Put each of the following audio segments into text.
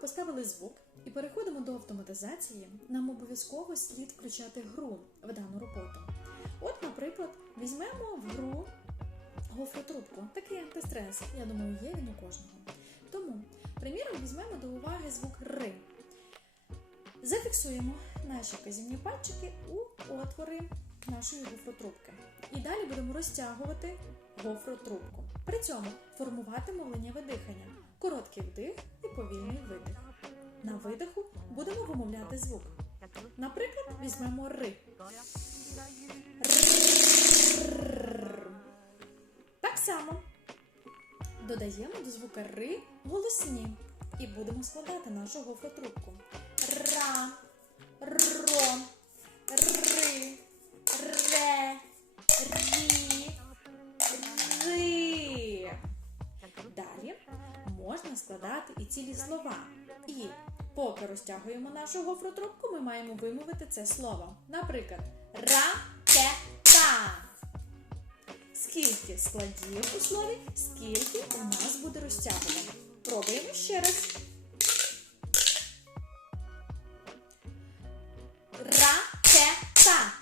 поставили звук і переходимо до автоматизації, нам обов'язково слід включати гру в дану роботу. От, наприклад, візьмемо в гру гофротрубку. Такий антистрес, я думаю, є він у кожного. Тому, приміром, візьмемо до уваги звук Р. Зафіксуємо наші казівні пальчики у отвори нашої гофротрубки. І далі будемо розтягувати гофротрубку. При цьому формувати мовленнєве дихання, короткий вдих повільний видих. На видиху будемо вимовляти звук. Наприклад, візьмемо ри. Так само додаємо до звука ри голосні і будемо складати нашу гофротрубку. Ра, можна складати і цілі слова. І поки розтягуємо нашу гофротрубку, ми маємо вимовити це слово. Наприклад, ракета. Скільки складів у слові, скільки у нас буде розтягування. Пробуємо ще раз. Ракета.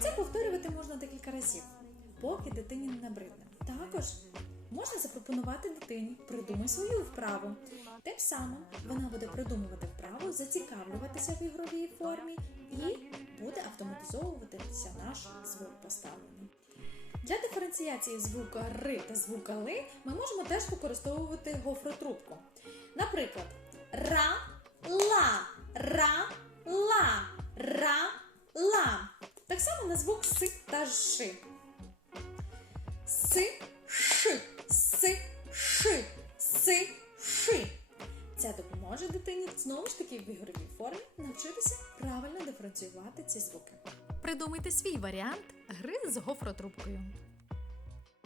Це повторювати можна декілька разів, поки дитині не набридне. Також можна запропонувати дитині придумай свою вправу. Тим самим вона буде придумувати вправу, зацікавлюватися в ігровій формі і буде автоматизовуватися наш звук поставлений. Для диференціації звука ри та звука ли ми можемо теж використовувати гофротрубку. Наприклад, ра, ла, ра, ла, ра, ла. Так само на звук си та ши. В ігровій формі навчитися правильно диференціювати ці звуки. Придумайте свій варіант гри з гофротрубкою.